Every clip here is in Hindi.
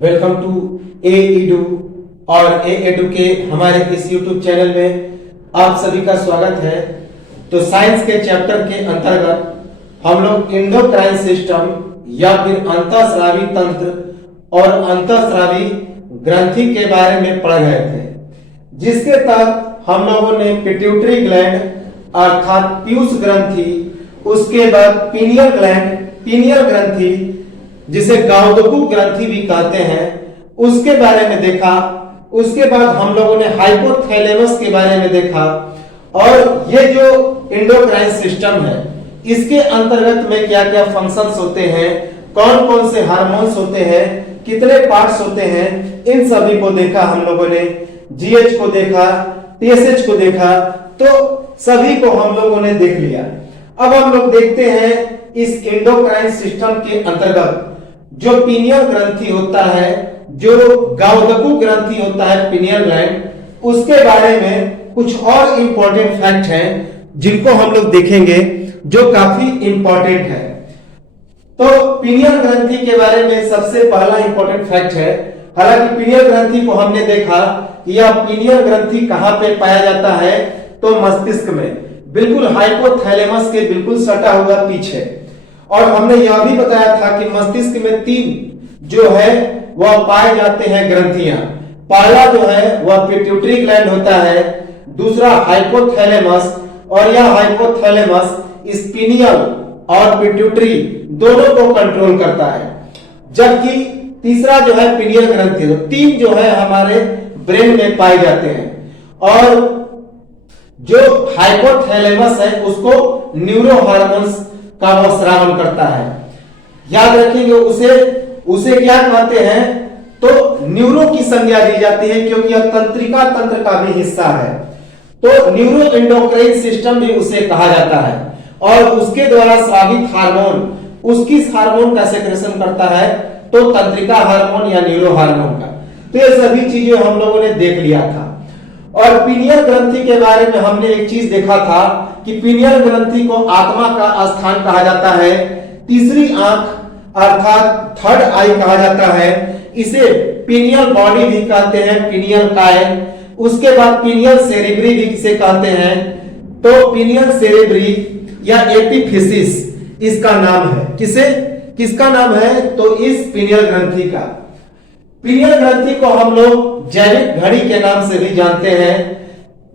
वेलकम टू ए एडू और ए एडू के हमारे इस यूट्यूब चैनल में आप सभी का स्वागत है। तो साइंस के चैप्टर के अंतर्गत हम लोग एंडोक्राइन सिस्टम या फिर अंतःस्रावी तंत्र और अंतःस्रावी ग्रंथि के बारे में पढ़ रहे थे, जिसके तहत हम लोगों ने पिट्यूटरी ग्लैंड अर्थात पीयूष ग्रंथि, उसके बाद पीनियल ग्लैंड, पीनियल ग्रंथि जिसे गाउदकू ग्रंथि भी कहते हैं, उसके बारे में देखा। उसके बाद हम लोगों ने हाइपोथैलेमस के बारे में देखा और ये जो एंडोक्राइन सिस्टम है इसके अंतर्गत में क्या क्या फंक्शंस होते हैं, कौन कौन से हार्मोन्स होते हैं, कितने पार्ट्स होते हैं, इन सभी को देखा हम लोगों ने। जीएच को देखा, टीएसएच को देखा, तो सभी को हम लोगों ने देख लिया। अब हम लोग देखते हैं इस एंडोक्राइन सिस्टम के अंतर्गत जो पीनियल ग्रंथि होता है, जो गाउदकू ग्रंथि होता है, पीनियल ग्लैंड, उसके बारे में कुछ और इंपॉर्टेंट फैक्ट हैं जिनको हम लोग देखेंगे जो काफी इंपॉर्टेंट है। तो पीनियल ग्रंथि के बारे में सबसे पहला इंपॉर्टेंट फैक्ट है, हालांकि पीनियल ग्रंथि को हमने देखा कि यह पीनियल ग्रंथि कहां पे पाया जाता है, तो मस्तिष्क में, बिल्कुल हाइपोथैलेमस के बिल्कुल सटा हुआ पीछे। और हमने यह भी बताया था कि मस्तिष्क में 3 जो है वह पाए जाते हैं ग्रंथियां। पहला जो है वह पिट्यूटरी ग्लैंड होता है, दूसरा हाइपोथैलेमस, और यह हाइपोथैलेमस इस पीनियल और पिट्यूटरी दोनों को कंट्रोल करता है, जबकि तीसरा जो है पीनियल ग्रंथि। तो 3 जो है हमारे ब्रेन में पाए जाते हैं। और जो हाइपोथैलेमस है उसको न्यूरो हार्मोन्स का वो श्रावण करता है। याद रखेंगे, उसे क्या कहते हैं, तो न्यूरो की संज्ञा दी जाती है क्योंकि यह तंत्रिका तंत्र का भी हिस्सा है। तो न्यूरो एंडोक्राइन सिस्टम भी उसे कहा जाता है। और उसके द्वारा स्रावित हार्मोन, उसकी हार्मोन का सेक्रेशन करता है, तो तंत्रिका हार्मोन या न्यूरो हार्मोन का। तो ये सभी चीजें हम लोगों ने देख लिया था। और पीनियल ग्रंथि के बारे में हमने एक चीज देखा था कि पीनियल ग्रंथि को आत्मा का स्थान कहा जाता है, तीसरी आंख अर्थात थर्ड आई कहा जाता है, इसे पीनियल बॉडी भी कहते हैं, पीनियल काय। उसके बाद पीनियल सेरेब्री भी इसे कहते हैं। तो पीनियल सेरेब्री या एपिफिसिस इसका नाम है। किसका नाम है, तो इस पीनियल ग्रंथि का। पीनियल ग्रंथि को हम लोग जैविक घड़ी के नाम से भी जानते हैं,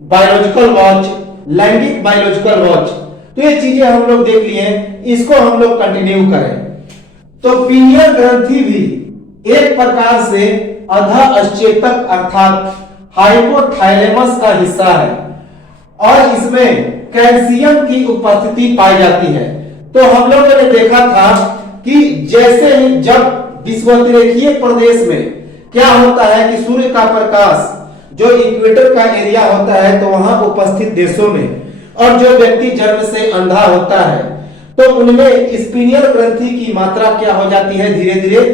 बायोलॉजिकल वॉच, लैंगिक बायोलॉजिकल वॉच। तो ये चीजें हम लोग देख लिए, इसको हम लोग कंटिन्यू करें। तो पीनियल ग्रंथि भी एक प्रकार से अधःअचेतक अर्थात हाइपोथैलेमस का हिस्सा है और इसमें कैल्शियम की उपस्थिति पाई जाती है। तो हम लोगों ने देखा था कि जैसे ही जब विषुवतीय प्रदेश में क्या होता है कि सूर्य का प्रकाश जो इक्वेटर का एरिया होता है, तो वहां उपस्थित देशों में, और जो व्यक्ति जन्म से अंधा होता है, तो उनमें इस पीनियल ग्रंथि की मात्रा क्या हो जाती है, धीरे धीरे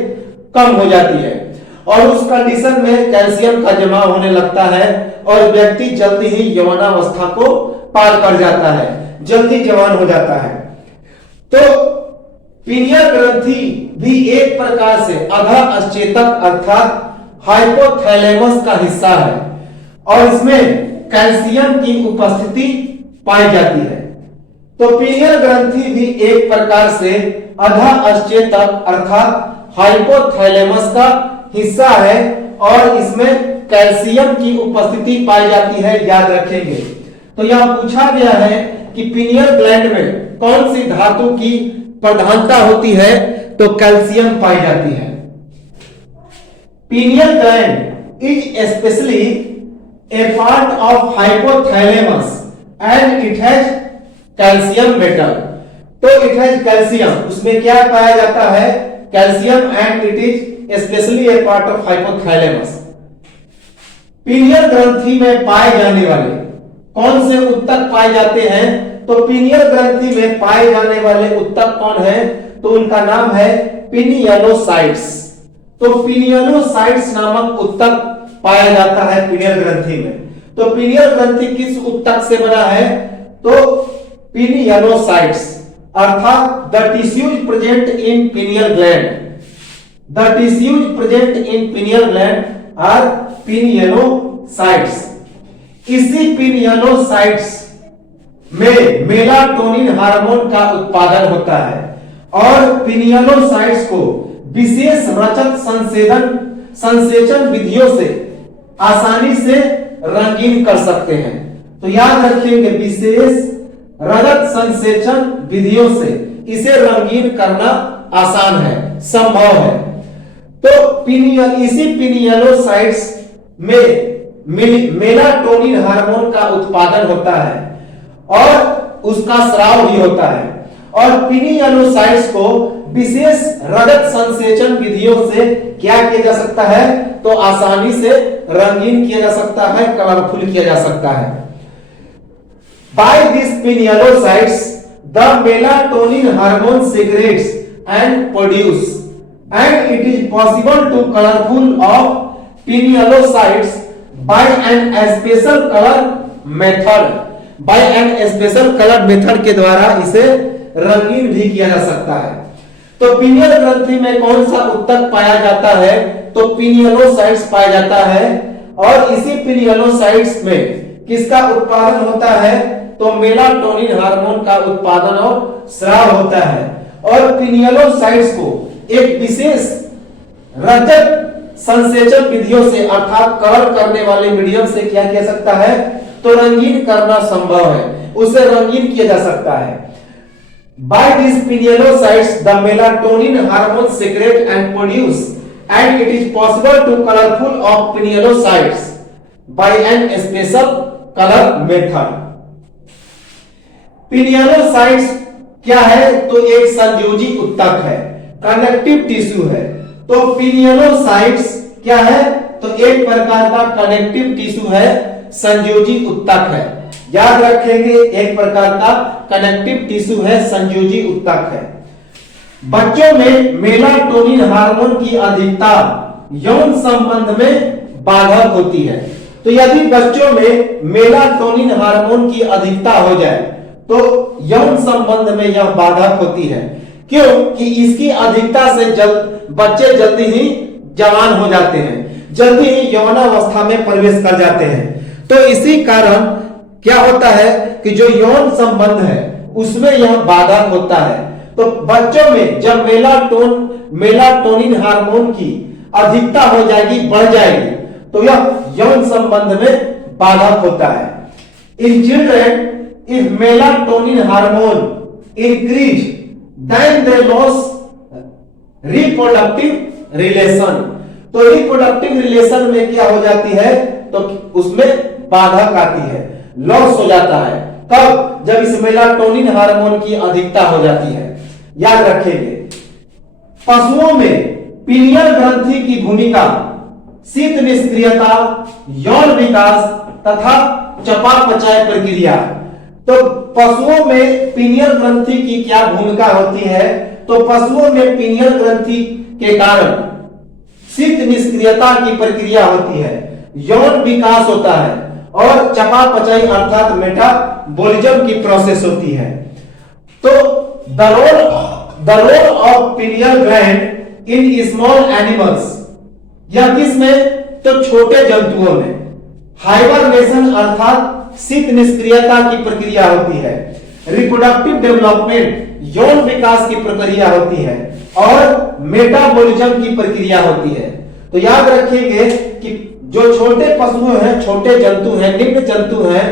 कम हो जाती है। और उस कंडीशन में कैल्शियम का जमाव होने लगता है और व्यक्ति जल्दी ही यौवनावस्था को पार कर जाता है, जल्दी जवान हो जाता है। तो पीनियल ग्रंथि भी एक प्रकार से अधःअचेतक अर्थात हाइपोथैलेमस का हिस्सा है और इसमें कैल्शियम की उपस्थिति पाई जाती है। तो पीनियल ग्रंथि भी एक प्रकार से अधःअचेतक अर्थात हाइपोथैलेमस का हिस्सा है और इसमें कैल्शियम की उपस्थिति पाई जाती है, याद रखेंगे। तो यह पूछा गया है कि पीनियल ग्लैंड में कौन सी धातु की प्रधानता होती है, तो कैल्शियम पाई जाती है। Pineal gland is especially a part of hypothalamus and it has calcium metal. तो it has calcium, उसमें क्या पाया जाता है, calcium, and it is especially a part of hypothalamus. Pineal ग्रंथि में पाए जाने वाले कौन से उत्तक पाए जाते हैं, तो पीनियल ग्रंथि में पाए जाने वाले उत्तक कौन है, तो उनका नाम है पिनियलोसाइट्स। तो पिनियलोसाइट्स नामक उत्तक पाया जाता है पीनियल ग्रंथि में। तो पीनियल ग्रंथि किस उत्तक से बना है, तो पिनियलोसाइट्स अर्थात the tissues present in pineal gland the tissues present in pineal gland are pinealocytes. इसी पिनियलोसाइट्स में मेलाटोनिन हार्मोन का उत्पादन होता है और पिनियलोसाइट्स को विशेष रजत संसेचन विधियों से आसानी से रंगीन कर सकते हैं। तो याद रखेंगे, विशेष रजत संसेचन विधियों से इसे रंगीन करना आसान है, संभव है। तो इसी पिनियलोसाइट्स में मेलाटोनिन हार्मोन का उत्पादन होता है और उसका स्राव भी होता है और पिनियलोसाइट्स को विशेष रजत संसेचन विधियों से क्या किया जा सकता है, तो आसानी से रंगीन किया जा सकता है, कलरफुल किया जा सकता है। By this pinealocytes the melatonin hormone secrets and produce and it is possible to colourful of pinealocytes by an special colour method. By an special colour method के द्वारा इसे रंगीन भी किया जा सकता है। तो पिनियल ग्रंथि में कौन सा उत्तक पाया जाता है, तो पिनियलोसाइट्स पाया जाता है और इसी पिनियलोसाइट्स में किसका उत्पादन होता है, तो मेलाटोनिन हार्मोन का उत्पादन और स्राव होता है और पिनियलोसाइट्स को एक विशेष रजत संसेचन विधियों से अर्थात कलर करने वाले मीडियम से क्या किया सकता है, तो रंगीन करना संभव है, उसे रंगीन किया जा सकता है। By these pinealocytes, the melatonin hormone secrete and produce, and it is possible to colorful of pinealocytes by an special color method. पिनियलोसाइट्स क्या है, तो एक संयोजी उत्तक है, कनेक्टिव टिश्यू है। तो पिनियलोसाइट्स क्या है, तो एक प्रकार का कनेक्टिव टिश्यू है, संयोजी उत्तक है। याद रखेंगे, एक प्रकार का कनेक्टिव टिश्यू है, संयोजी उत्तक है। बच्चों में मेलाटोनिन हार्मोन की अधिकता यौन संबंध में बाधक होती है। तो यदि बच्चों में मेलाटोनिन हार्मोन की अधिकता हो जाए तो यौन संबंध में यह बाधक होती है। क्यों? कि इसकी अधिकता से बच्चे जल्दी ही जवान हो जाते हैं, जल्दी ही यौनावस्था में प्रवेश कर जाते हैं। तो इसी कारण क्या होता है कि जो यौन संबंध है उसमें यह बाधक होता है। तो बच्चों में जब मेलाटोनिन हार्मोन की अधिकता हो जाएगी, बढ़ जाएगी, तो यह यौन संबंध में बाधक होता है। In children if melatonin hormone increase then they loss reproductive relation. तो रिप्रोडक्टिव रिलेशन में क्या हो जाती है, तो उसमें बाधक आती है, लॉस हो जाता है। कब? जब इस मेलाटोनिन हार्मोन की अधिकता हो जाती है। याद रखेंगे, पशुओं में पीनियल ग्रंथि की भूमिका शीत निष्क्रियता, यौन विकास तथा चयापचय प्रक्रिया। तो पशुओं में पीनियल ग्रंथि की क्या भूमिका होती है, तो पशुओं में पीनियल ग्रंथि के कारण शीत निष्क्रियता की प्रक्रिया होती है, यौन विकास होता है और चयापचय अर्थात मेटाबॉलिज्म की प्रोसेस होती है। तो the role of pineal gland in small animals, यह किसमें, तो छोटे जंतुओं में हाइबरनेशन अर्थात शीत निष्क्रियता की प्रक्रिया होती है, रिप्रोडक्टिव डेवलपमेंट यौन विकास की प्रक्रिया होती है और मेटाबॉलिज्म की प्रक्रिया होती है। तो याद रखिएगा कि जो छोटे पशु हैं, छोटे जंतु हैं, निम्न जंतु हैं,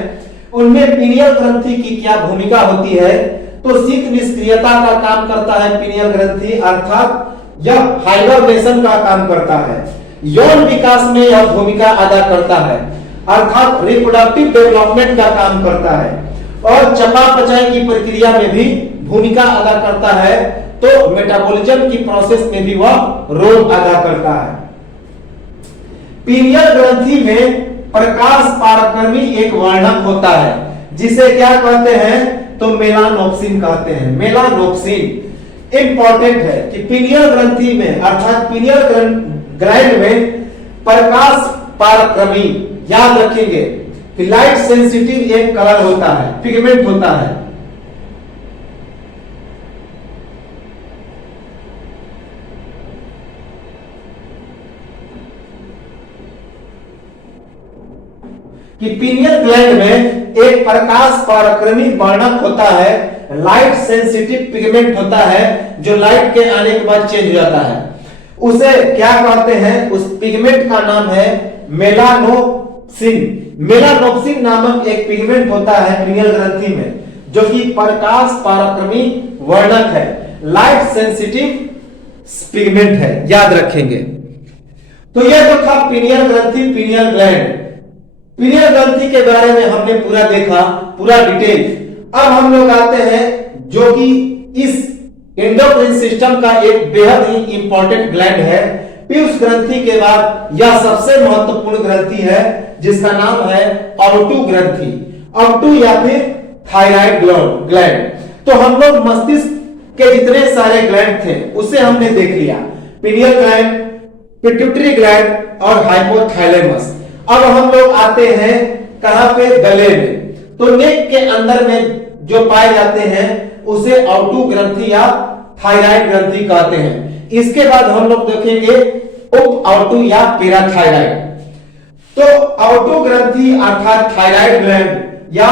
उनमें पीनियल ग्रंथि की क्या भूमिका होती है, तो शीत निष्क्रियता का काम करता है पीनियल ग्रंथि, अर्थात यह हाइबरनेशन का काम करता है, यौन विकास में यह भूमिका अदा करता है, अर्थात रिप्रोडक्टिव डेवलपमेंट का काम करता है और चयापचय की प्रक्रिया में भी भूमिका अदा करता है। तो मेटाबॉलिज्म की प्रोसेस में भी वह रोल अदा करता है। पीनियल ग्रंथि में प्रकाश पारक्रमी एक वर्णक होता है, जिसे क्या कहते हैं, तो मेलानोप्सिन कहते हैं। मेलानोप्सिन इंपॉर्टेंट है कि पीनियल ग्रंथि में अर्थात पीनियल ग्लैंड में प्रकाश पारक्रमी, याद रखेंगे कि लाइट सेंसिटिव एक कलर होता है, पिगमेंट होता है। कि पीनियल ग्लैंड में एक प्रकाश पराक्रमी वर्णक होता है, लाइट सेंसिटिव पिगमेंट होता है, जो लाइट के आने के बाद चेंज हो जाता है। उसे क्या कहते हैं? उस पिगमेंट का नाम है मेलानोप्सिन। मेलानोप्सिन नामक एक पिगमेंट होता है पीनियल ग्रंथि में, जो कि प्रकाश पराक्रमी वर्णक है, लाइट सेंसिटिव पिगमेंट है, याद रखेंगे। तो यह जो था पीनियल ग्रंथि, पीनियल ग्लैंड। पीनियल ग्रंथि के बारे में हमने पूरा देखा, पूरा डिटेल। अब हम लोग आते हैं जो कि इस एंडोक्राइन सिस्टम का एक बेहद ही इंपॉर्टेंट ग्लैंड है। पीयूष ग्रंथि के बाद यह सबसे महत्वपूर्ण ग्रंथि है, जिसका नाम है ऑवटू ग्रंथि, ऑवटू या फिर थायराइड ग्लैंड। तो हम लोग मस्तिष्क के जितने सारे ग्लैंड थे उसे हमने देख लिया, पीनियल ग्लैंड, पिट्यूटरी ग्लैंड और हाइपोथैलेमस। अब हम लोग आते हैं कहां पे? गले में। तो नेक के अंदर में जो पाए जाते हैं उसे ऑवटू ग्रंथि या थायराइड ग्रंथि कहते हैं। इसके बाद हम लोग देखेंगे उप ऑवटू या पैराथायराइड। तो ऑवटू ग्रंथि अर्थात थायराइड ग्लैंड या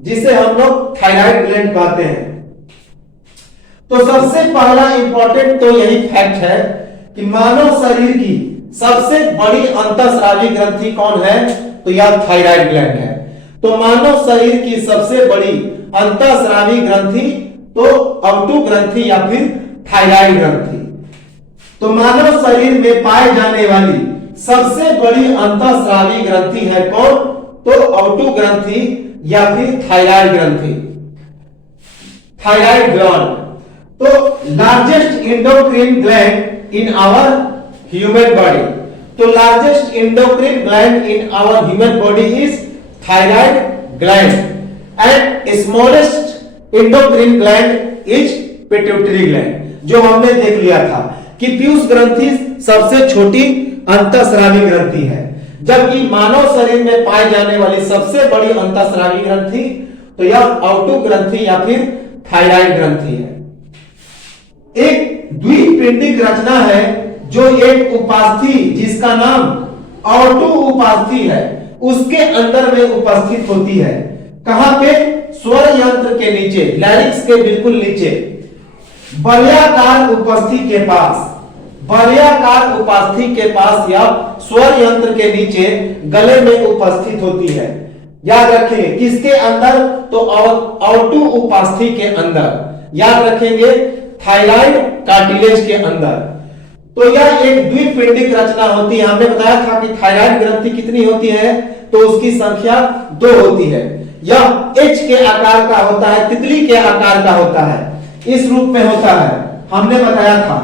जिसे हम लोग थायराइड ग्लैंड कहते हैं। तो सबसे पहला इंपॉर्टेंट तो यही फैक्ट है कि मानव शरीर की सबसे बड़ी अंतःस्रावी ग्रंथि कौन है? तो यह थायराइड ग्लैंड है। तो मानव शरीर की सबसे बड़ी अंतःस्रावी ग्रंथि तो ऑवटू ग्रंथि या फिर थायराइड ग्रंथि। तो मानव शरीर में पाए जाने वाली सबसे बड़ी अंतःस्रावी ग्रंथि है कौन? तो ऑवटू ग्रंथि या फिर थायराइड ग्रंथि, थायराइड ग्लैंड। तो largest endocrine gland in our human body. तो largest endocrine gland in our human body is thyroid gland and smallest endocrine gland is pituitary gland. जो हमने देख लिया था कि पीयूष ग्रंथि सबसे छोटी अंतःस्रावी ग्रंथि है, जबकि मानव शरीर में पाई जाने वाली सबसे बड़ी अंतःस्रावी ग्रंथि तो यह ऑवटू ग्रंथि या फिर थायराइड ग्रंथि है। एक द्विपिंडिक रचना है जो एक उपास्थि जिसका नाम ऑवटू उपास्थि है उसके अंदर में उपस्थित होती है। कहां पे? स्वर यंत्र के नीचे, लैरिक्स के बिल्कुल नीचे, बलयाकार उपस्थि के पास, बलयाकार उपास्थि के पास या स्वर यंत्र के नीचे गले में उपस्थित होती है। याद रखेंगे किसके अंदर? तो ऑवटू उपास्थि के अंदर। याद रखेंगे थायराइड कार्टिलेज के अंदर। तो यह एक द्विपिंडिक रचना होती है। हमने बताया था कि थायराइड ग्रंथि कितनी होती है? तो उसकी संख्या 2 होती है। यह एच के आकार का होता है, तितली के आकार का होता है, इस रूप में होता है, हमने बताया था।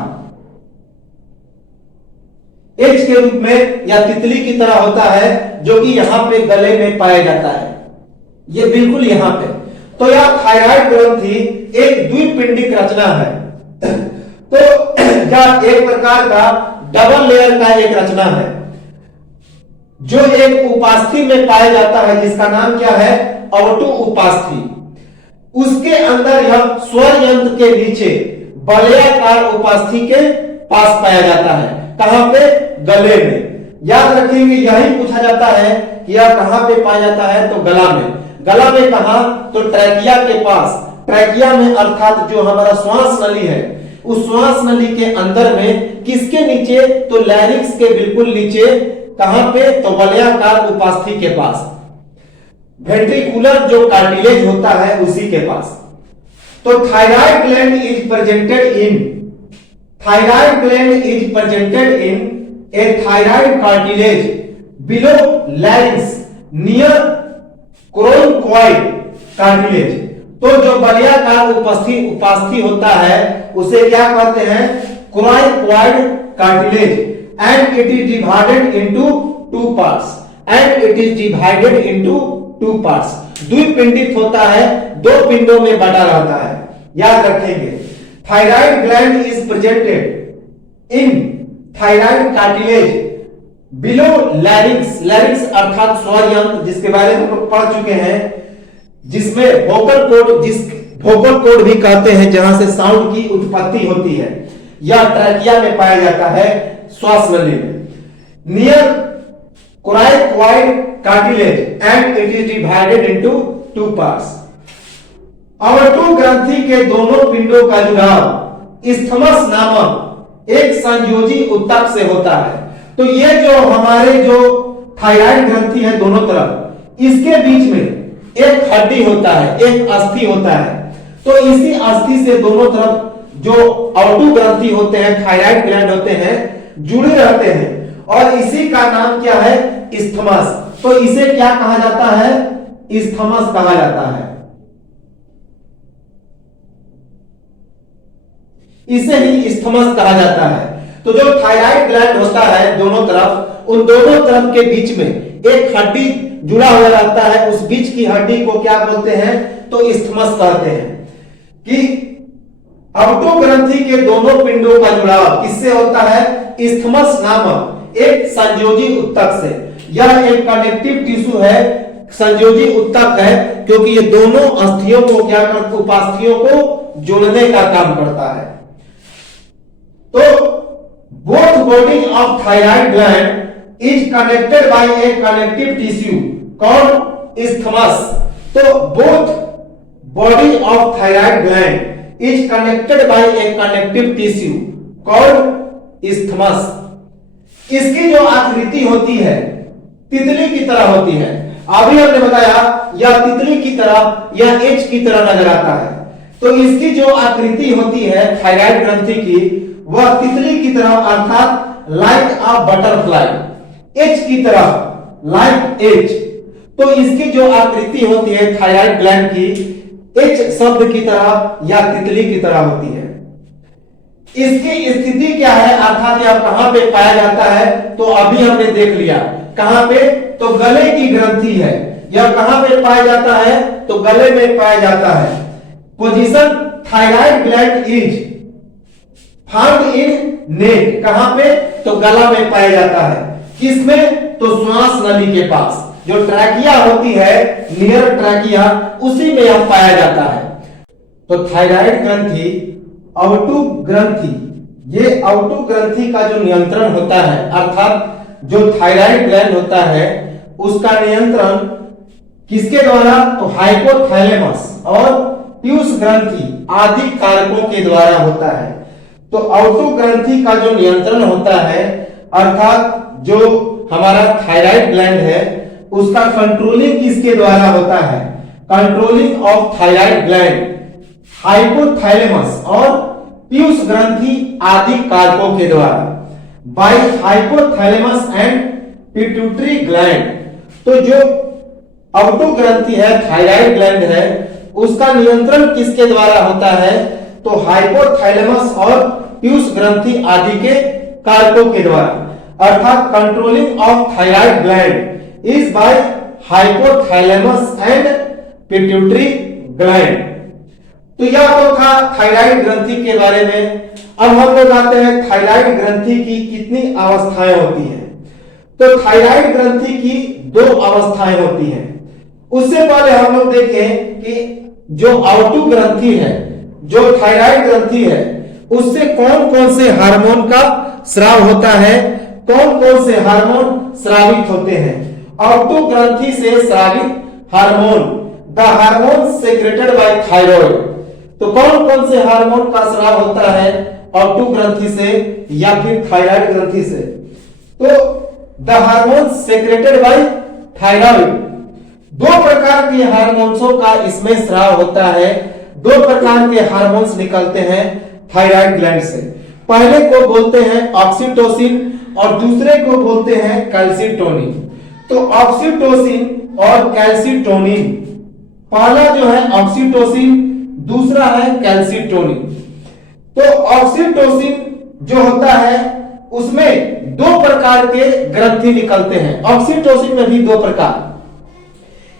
एच के रूप में या तितली की तरह होता है, जो कि यहां पे गले में पाया जाता है, ये बिल्कुल यहां पे। तो यह थायराइड ग्रंथि एक द्विपिंडिक रचना है। तो यह एक प्रकार का डबल लेयर का एक रचना है जो एक उपास्थि में पाया जाता है, जिसका नाम क्या है? ऑवटू उपास्थि। उसके अंदर यह स्वर यंत्र के नीचे बलयाकार उपास्थि के पास पाया जाता है। कहां पे? गले में। याद रखेंगे यही पूछा जाता है कि यह कहां पे पाया जाता है? तो गला में। गला में कहां? तो ट्रैकिया के पास। ट्रैकिया में अर्थात जो हमारा श्वास नली है, उस श्वास नली के अंदर में किसके नीचे? तो लैरिक्स के बिल्कुल नीचे। कहां पे? तो वलयाकार उपास्थि के पास, वेंट्रिकुलर जो कार्टिलेज होता है उसी के पास। तो thyroid gland is presented in, thyroid gland is presented in a thyroid cartilage below larynx near cricoid cartilage. तो जो बलयाकार उपास्थि होता है उसे क्या कहते हैं? Cricoid cartilage and it is divided into 2 parts, and it is divided into 2 parts. द्विपिंडित होता है, 2 पिंडों में बटा रहता है। याद रखेंगे thyroid gland is presented in thyroid cartilage below larynx. Larynx अर्थात स्वर यंत्र, जिसके बारे में हम लोग पढ़ चुके हैं, जिसमें वोकल कोड, जिस वोकल कोड भी कहते हैं, जहां से साउंड की उत्पत्ति होती है, यह ट्रैकिया में पाया जाता है, श्वास नली में। Near cricoid cartilage and it is divided into two parts. अवटु ग्रंथि के दोनों पिंडों का जुड़ाव इस्थमस नामक एक संयोजी ऊतक से होता है। तो ये जो हमारे जो थायराइड ग्रंथि है दोनों तरफ, इसके बीच में एक हड्डी होता है, एक अस्थि होता है। तो इसी अस्थि से दोनों तरफ जो अवटु ग्रंथि होते हैं, थायराइड ग्लैंड होते हैं, जुड़े रहते हैं और इसी का नाम क्या है? इस्थमस। तो इसे क्या कहा जाता है? इस्थमस कहा जाता है। इसे ही इस्थमस कहा जाता है। तो जो थायराइड ग्लैंड होता है दोनों तरफ, उन दोनों तरफ के बीच में एक हड्डी जुड़ा हुआ रहता है। उस बीच की हड्डी को क्या बोलते हैं? तो इस्थमस कहते हैं। कि अवटु ग्रंथि के दोनों पिंडों का जुड़ाव किससे होता है? इस्थमस नामक एक संयोजी ऊतक से। यह एक कनेक्टिव टिश्यू है, संयोजी ऊतक है, क्योंकि ये दोनों अस्थियों को क्या करता, उपास्थियों को जोड़ने का काम करता है। तो both bodies of thyroid gland is connected by a connective tissue called isthmus. तो both body of thyroid gland is connected by a connective tissue called isthmus. इसकी जो आकृति होती है तितली की तरह होती है। अभी हमने बताया यह तितली की तरह, यह एच की तरह नजर आता है। तो इसकी जो आकृति होती है थायराइड ग्रंथि की, वह तितली की तरह अर्थात लाइक अ बटरफ्लाई, एच की तरह, लाइक एच। तो इसकी जो आकृति होती है थायराइड ग्लैंड की, एच शब्द की तरह या तितली की तरह होती है। इसकी स्थिति क्या है, अर्थात यह कहां पे पाया जाता है? तो अभी हमने देख लिया कहां पे, तो गले की ग्रंथि है। यह कहां पे पाया जाता है? तो गले में पाया जाता है। Position thyroid gland is found in neck, कहां पे? तो गला में पाया जाता है। किसमें? तो श्वास नली के पास, जो ट्रैकिया होती है, नियर ट्रैकिया, उसी में यह पाया जाता है। तो थायराइड ग्रंथि, अवटु ग्रंथि, ये अवटु ग्रंथि का जो नियंत्रण होता है, अर्थात जो थायराइड ग्लैंड होता है उसका नियंत्रण किसके द्वारा? तो हाइपोथैलेमस और प्यूस ग्रंथि आदि कारकों के द्वारा होता है। तो अवटु ग्रंथि का जो नियंत्रण होता है, अर्थात जो हमारा थायराइड ग्लैंड है उसका कंट्रोलिंग किसके द्वारा होता है? Controlling of thyroid gland hypothalamus और प्यूस ग्रंथि आदि कारकों के द्वारा, by hypothalamus and pituitary gland. तो जो अवटु ग्रंथि है, थायराइड ग्लैंड है, उसका नियंत्रण किसके द्वारा होता है? तो हाइपोथैलेमस और प्यूस ग्रंथि आदि के कारकों के द्वारा, अर्थात controlling of thyroid gland is by hypothalamus and pituitary gland. तो यह तो था थायराइड ग्रंथि के बारे में। अब हम लोग आते हैं थायराइड ग्रंथि की कितनी अवस्थाएं होती हैं। तो थायराइड ग्रंथि की 2 अवस्थाएं होती हैं। उससे पहले हम लोग देखें कि जो अवटु ग्रंथि है, जो थायराइड ग्रंथि है, उससे कौन कौन से हार्मोन का स्राव होता है, कौन कौन से हार्मोन स्रावित होते हैं। अवटु ग्रंथि से स्रावित hormone, the hormone secreted bye thyroid. तो कौन कौन से हार्मोन का स्राव होता है अवटु ग्रंथि से या फिर थायराइड ग्रंथि से? तो the hormone secreted bye thyroid, 2 प्रकार के हार्मोन्सों का इसमें स्राव होता है। 2 प्रकार के हार्मोन्स निकलते हैं थायराइड ग्लैंड से। पहले को बोलते हैं ऑक्सीटोसिन और दूसरे को बोलते हैं कैल्सिटोनिन। तो ऑक्सीटोसिन और कैल्सिटोनिन, पहला जो है ऑक्सीटोसिन, दूसरा है कैल्सिटोनिन। तो ऑक्सीटोसिन जो होता है उसमें 2 प्रकार के ग्रंथि निकलते हैं। ऑक्सीटोसिन में भी 2 प्रकार,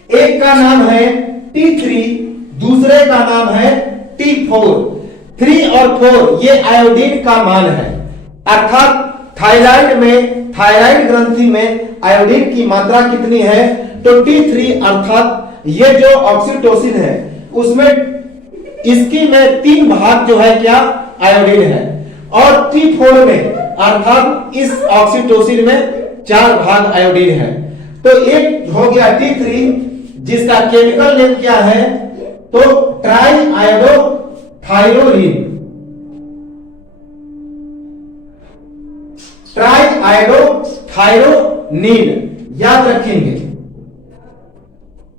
एक का नाम है T3, दूसरे का नाम है T4। 3 और 4 ये आयोडीन का मान है, अर्थात थायराइड में, थायराइड ग्रंथि में आयोडीन की मात्रा कितनी है? तो T3 अर्थात ये जो ऑक्सीटोसिन है उसमें इसकी में 3 भाग जो है क्या? आयोडीन है। और T4 में अर्थात इस ऑक्सीटोसिन में 4 भाग आयोडीन है। तो एक हो गया T3 जिसका केमिकल नेम क्या है, तो ट्राई आयोडोथायरोनिन, ट्राई आयोडोथायरोनिन याद रखेंगे।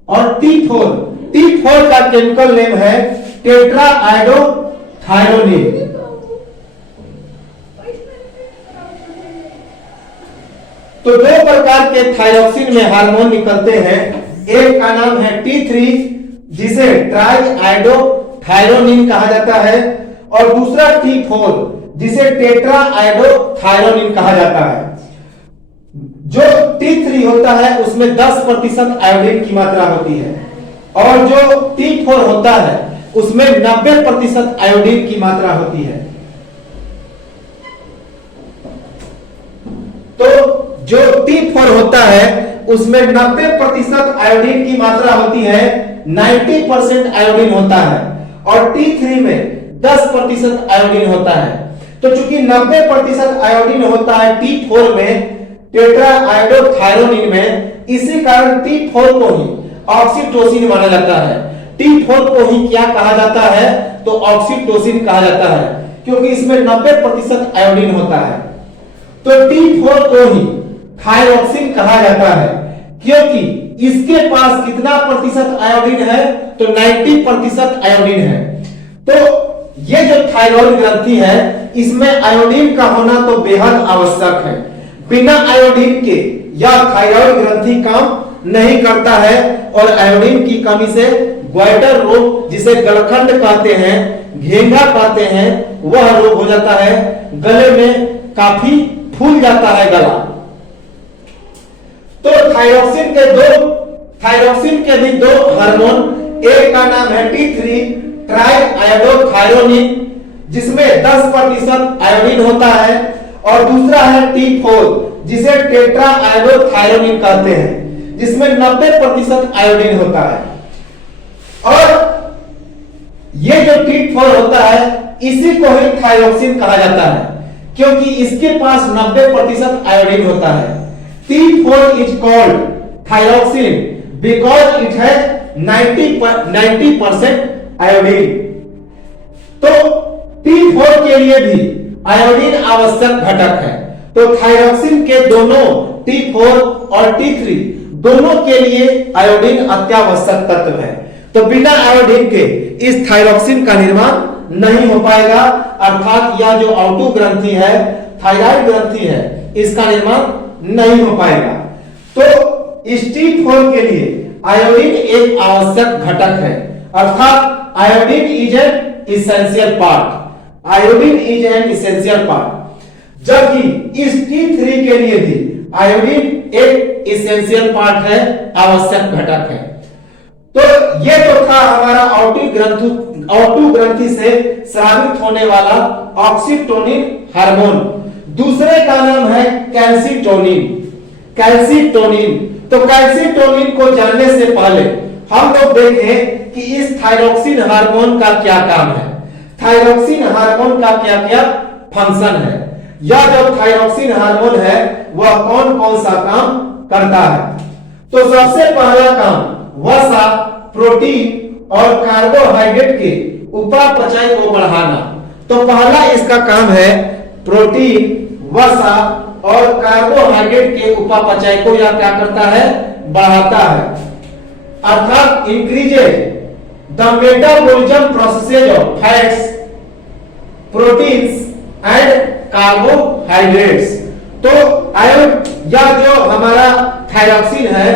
और T4 का केमिकल नेम है टेट्रा आयोडोथायरोनिन। तो दो प्रकार के थायरॉक्सिन में हार्मोन निकलते हैं, एक का नाम है T3 जिसे ट्राई आयोडोथायरोनिन कहा जाता है, और दूसरा T4 जिसे टेट्रा आयोडोथायरोनिन कहा जाता है। जो T3 होता है उसमें 10% आयोडीन की मात्रा होती है, और जो T4 होता है उसमें 90% आयोडीन की मात्रा होती है। तो जो T4 होता है उसमें 90% आयोडीन की मात्रा होती है, 90% आयोडीन होता है, और T3 में 10% आयोडीन होता है। तो चूंकि 90% आयोडीन होता है T4 में, टेट्रा आयोडोथायरोनिन में, इसी कारण T4 को ही ऑक्सीटोसिन माना जाता है। T4 को ही क्या कहा जाता है, तो ऑक्सीटोसिन कहा जाता है, क्योंकि इसमें 90% आयोडीन होता है। तो T4 को ही थायरॉक्सिन कहा जाता है, क्योंकि इसके पास कितना प्रतिशत आयोडीन है, तो 90% आयोडीन है। तो ये जो थायराइड ग्रंथि है इसमें आयोडीन का होना तो बेहद आवश्यक है। बिना आयोडीन के यह थायराइड ग्रंथि काम नहीं करता है, और आयोडीन की कमी से ग्वाइटर रोग, जिसे गलखंड कहते हैं, घेंगा कहते हैं, वह रोग हो जाता है। गले में काफी फूल जाता है गला। तो थायरॉक्सिन के भी दो हार्मोन, एक का नाम है T3 ट्राई आयोडोथायरोनिन जिसमें 10% आयोडीन होता है, और दूसरा है T4 जिसे टेट्रा आयोडोथायरोनिन कहते हैं, जिसमें 90% आयोडीन होता है। और ये जो T4 होता है इसी को ही थायरॉक्सिन कहा जाता है, क्योंकि इसके पास 90% आयोडीन होता है। T4 is called thyroxine because it has 90% iodine. तो T4 के लिए भी आयोडीन आवश्यक घटक है। तो थायरॉक्सिन के दोनों T4 और T3 दोनों के लिए आयोडीन अत्यावश्यक तत्व है। तो बिना आयोडीन के इस थायरॉक्सिन का निर्माण नहीं हो पाएगा, अर्थात यह जो ऑटो ग्रंथि है, थायराइड ग्रंथि है, इसका निर्माण नहीं हो पाएगा। तो इस T4 के लिए आयोडीन एक आवश्यक घटक है, अर्थात iodine is an essential part, iodine is an essential part. जबकि इस T3 के लिए भी आयोडीन एक इसेंशियल पार्ट है, आवश्यक घटक है। तो ये तो था हमारा ऑटो ग्रंथि से स्रावित होने वाला ऑक्सीटोनिन हार्मोन। दूसरे का नाम है कैल्सीटोनिन। तो कैल्सीटोनिन को जानने से पहले हम लोग देखें कि इस थायरॉक्सिन हार्मोन का क्या काम है, थायरॉक्सिन हार्मोन का क्या क्या फंक्शन है। यह जो थायरॉक्सिन हार्मोन है वह कौन कौन सा काम करता है। तो सबसे पहला काम वसा, प्रोटीन और कार्बोहाइड्रेट के उपापचय को बढ़ाना। तो पहला इसका काम है प्रोटीन, वसा और कार्बोहाइड्रेट के उपापचय को यह क्या करता है, बढ़ाता है, अर्थात increases the metabolism processes of fats, proteins and carbohydrates. तो यह जो हमारा थायरॉक्सिन है,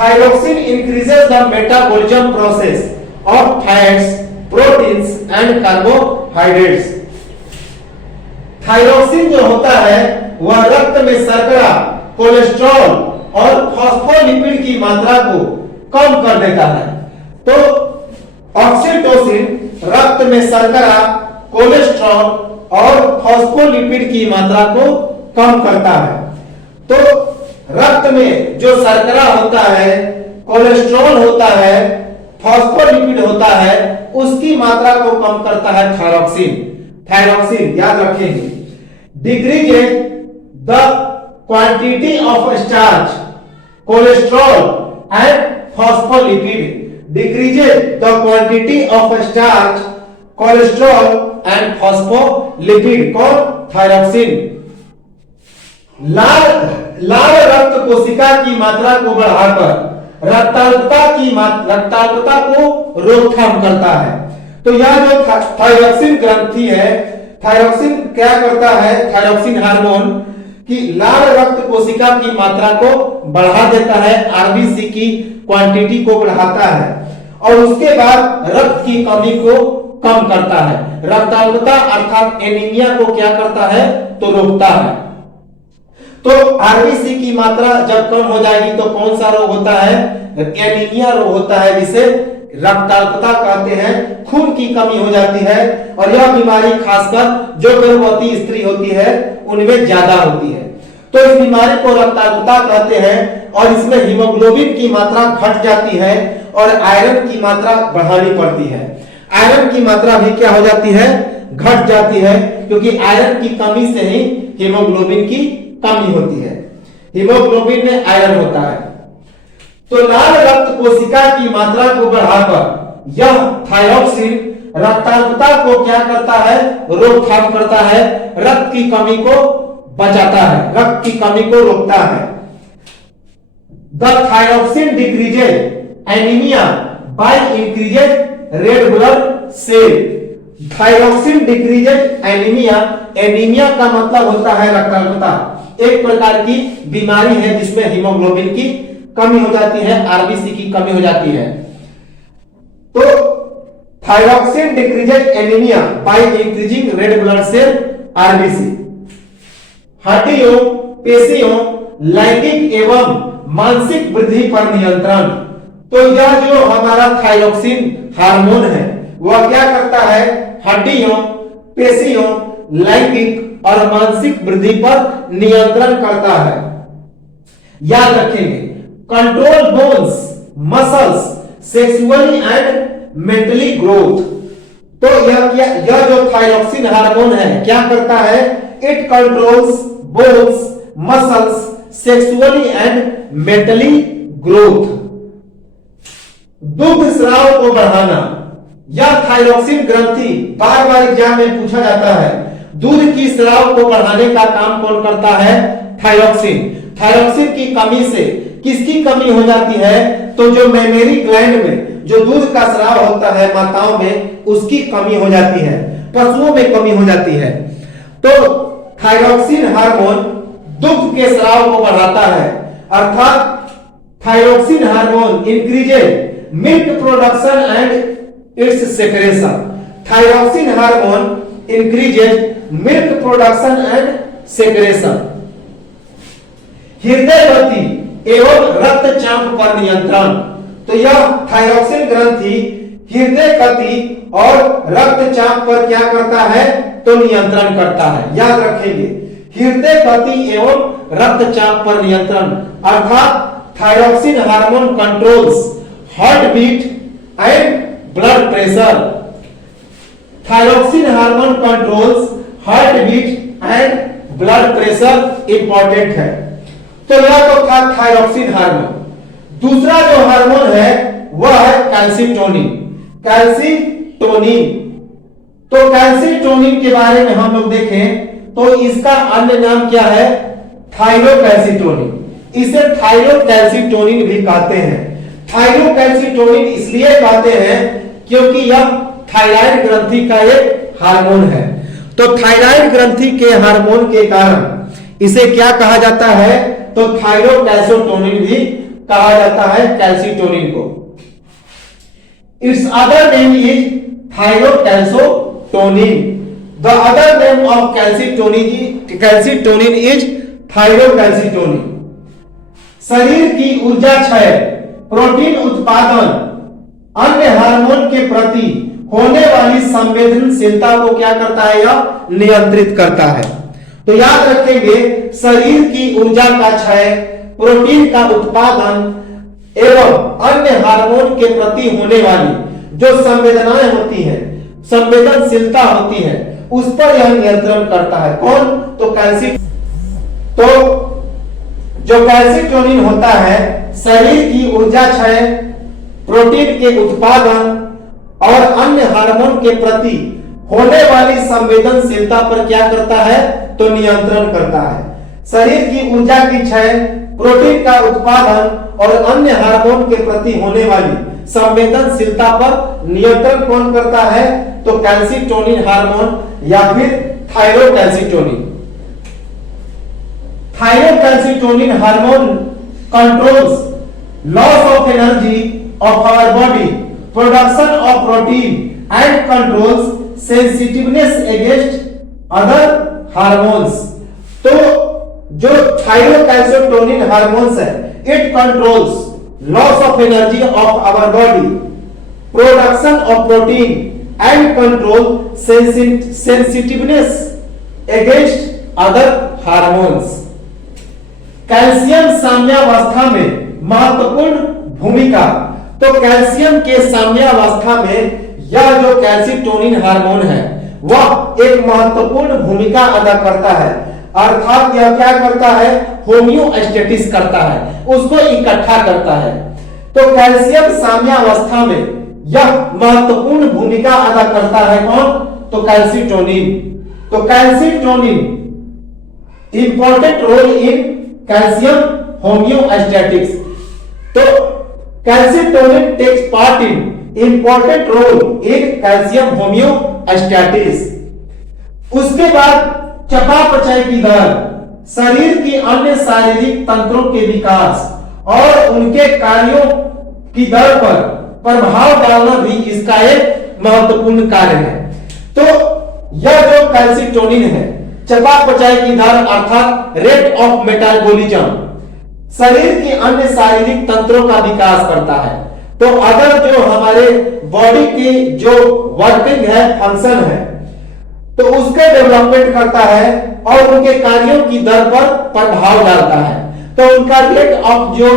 thyroxine increases the metabolism process of fats, proteins and carbohydrates. Thyroxine जो होता है वह रक्त में शर्करा, कोलेस्ट्रॉल और फॉस्फोलिपिड की मात्रा को कम कर देता है। तो ऑक्सीटोसिन रक्त में शर्करा, कोलेस्ट्रॉल और फॉस्फोलिपिड की मात्रा को कम करता है। तो रक्त में जो शर्करा होता है, कोलेस्ट्रॉल होता है, फॉस्फोलिपिड होता है, उसकी मात्रा को कम करता है थायरॉक्सिन याद रखेंगे। Decrease the quantity of starch, cholesterol and phospholipid, decreases the quantity of starch, cholesterol and phospholipid. कौन? थायरॉक्सिन। लाल रक्त कोशिका की मात्रा को बढ़ाकर रक्ताल्पता को रोकथाम करता है। तो यह जो थायरॉक्सिन ग्रंथि है, थायरॉक्सिन क्या करता है? थायरॉक्सिन हार्मोन की लाल रक्त कोशिका की मात्रा को बढ़ा देता है, आरबीसी की क्वांटिटी को बढ़ाता है और उसके बाद रक्त की कमी को कम करता है। रक्ताल्पता अर्थात एनीमिया को क्या करता है? तो रोकता है। तो आरबीसी की मात्रा जब कम हो जाएगी तो कौन सा रोग होता है? एनीमिया रोग होता है, जिसे रक्ताल्पता कहते हैं। खून की कमी हो जाती है और यह बीमारी खासकर जो गर्भवती स्त्री होती है उनमें ज्यादा होती है। तो इस बीमारी को रक्ताल्पता कहते हैं और इसमें हीमोग्लोबिन की मात्रा घट जाती है और आयरन की मात्रा बढ़ानी पड़ती है। आयरन की मात्रा भी क्या हो जाती है? घट जाती है, क्योंकि आयरन की कमी से ही हीमोग्लोबिन की कमी होती है। हीमोग्लोबिन में आयरन होता है। तो लाल रक्त कोशिका की मात्रा को बढ़ाकर यह थायरॉक्सिन रक्ताल्पता को क्या करता है? रोकथाम करता है, रक्त की कमी को बचाता है, रक्त की कमी को रोकता है। The thyroxine decreases anaemia by increases red blood cell. Thyroxine decreases anaemia, anaemia का मतलब होता है रक्ताल्पता। एक प्रकार की बीमारी है जिसमें हीमोग्लोबिन की कमी हो जाती है, आरबीसी की कमी हो जाती है। तो thyroxine decreases anaemia by increasing red blood cell, RBC. हड्डियों, पेशियों, लैंगिक एवं मानसिक वृद्धि पर नियंत्रण। तो यह जो हमारा थायरॉक्सिन हार्मोन है वह क्या करता है? हड्डियों, पेशियों, लैंगिक और मानसिक वृद्धि पर नियंत्रण करता है। याद रखेंगे, control bones, muscles, sexually and mentally growth. तो यह जो थायरॉक्सिन हार्मोन है क्या करता है? It controls bones, muscles, sexually and mentally growth. दुग्ध स्राव को बढ़ाना, यह थायरॉक्सिन ग्रंथि बार बार एग्जाम में पूछा जाता है। दूध की स्राव को बढ़ाने का काम कौन करता है? थायरॉक्सिन। थायरॉक्सिन की कमी से किसकी कमी हो जाती है? तो जो मेमरी ग्लैंड में जो दूध का स्राव होता है माताओं में, उसकी कमी हो जाती है, पशुओं में कमी हो जाती है। तो थायरॉक्सिन हार्मोन दुग्ध के स्राव को बढ़ाता है, अर्थात thyroxine hormone increases milk production and it's secretion. Thyroxine hormone increases milk production and secretion. हृदय गति एवं रक्तचाप पर नियंत्रण। तो यह थायरॉक्सिन ग्रंथि हृदय गति और रक्तचाप पर क्या करता है? तो नियंत्रण करता है। याद रखेंगे, हृदय गति एवं रक्तचाप पर नियंत्रण, अर्थात thyroxine hormone controls heart beat and blood pressure. Thyroxine hormone controls heart beat and blood pressure important है। तो यह तो था थायरॉक्सिन हार्मोन। दूसरा जो हार्मोन है वह है कैल्सीटोनिन। कैल्सीटोनिन, तो कैल्सीटोनिन के बारे में हम लोग देखें तो इसका अन्य नाम क्या है? थायरोकैल्सीटोनिन। इसे थायरोकैल्सीटोनिन भी कहते हैं। थायरोकैल्सीटोनिन इसलिए कहते हैं क्योंकि यह थायराइड ग्रंथि का एक हार्मोन है। तो थायराइड ग्रंथि के हार्मोन के कारण इसे क्या कहा जाता है? तो थायरोकैल्सीटोनिन भी कहा जाता है कैल्सीटोनिन को। It's other name is thyrocalcitonin. The other name of calcitonin is thyrocalcitonin. शरीर की ऊर्जा क्षय, प्रोटीन उत्पादन, अन्य हार्मोन के प्रति होने वाली संवेदनशीलता को क्या करता है? यह नियंत्रित करता है। तो याद रखेंगे, शरीर की ऊर्जा का क्षय, प्रोटीन का उत्पादन एवं अन्य हार्मोन के प्रति होने वाली जो संवेदनाएं होती हैं, संवेदनशीलता होती है, उस पर यह नियंत्रण करता है। कौन? तो कैल्सी। तो जो कैल्सिटोनिन होता है शरीर की ऊर्जा क्षय, प्रोटीन के उत्पादन और अन्य हार्मोन के प्रति होने वाली संवेदनशीलता पर क्या करता है, तो नियंत्रण करता है। शरीर की ऊर्जा की क्षय, प्रोटीन का उत्पादन और अन्य हार्मोन के प्रति होने वाली संवेदनशीलता पर नियंत्रण कौन करता है, तो कैल्सिटोनिन हार्मोन या फिर thyrocalcitonin. Thyrocalcitonin hormone controls loss of energy of our body, production of protein and controls sensitiveness against other hormones. तो जो थायरोकैल्सिटोनिन हार्मोन्स है, it controls loss of energy of our body, production of protein and control sensitiveness against other hormones. Calcium साम्यावस्था में महत्वपूर्ण भूमिका। तो कैल्शियम के साम्यावस्था में यह जो कैल्सिटोनिन हार्मोन है वह एक महत्वपूर्ण भूमिका अदा करता है, अर्थात यह क्या करता है, होम्योस्टेसिस करता है, उसको इकट्ठा करता है। तो कैल्शियम साम्यावस्था में यह महत्वपूर्ण भूमिका अदा करता है कौन, तो कैल्सिटोनिन। तो calcitonin important role in calcium homeostatics. तो calcitonin takes part in important role in calcium homeostasis. उसके बाद चयापचय की दर, शरीर की अन्य शारीरिक तंत्रों के विकास और उनके कार्यों की दर पर प्रभाव डालना भी इसका एक महत्वपूर्ण कार्य है। तो यह जो कैल्सिटोनिन है, चयापचय की दर अर्थात रेट ऑफ मेटाबॉलिज्म, शरीर की अन्य शारीरिक तंत्रों का विकास करता है। तो अगर जो हमारे बॉडी की जो वर्किंग है, फंक्शन है, तो उसके डेवलपमेंट करता है और उनके कार्यों की दर पर प्रभाव डालता है। तो उनका रेट ऑफ जो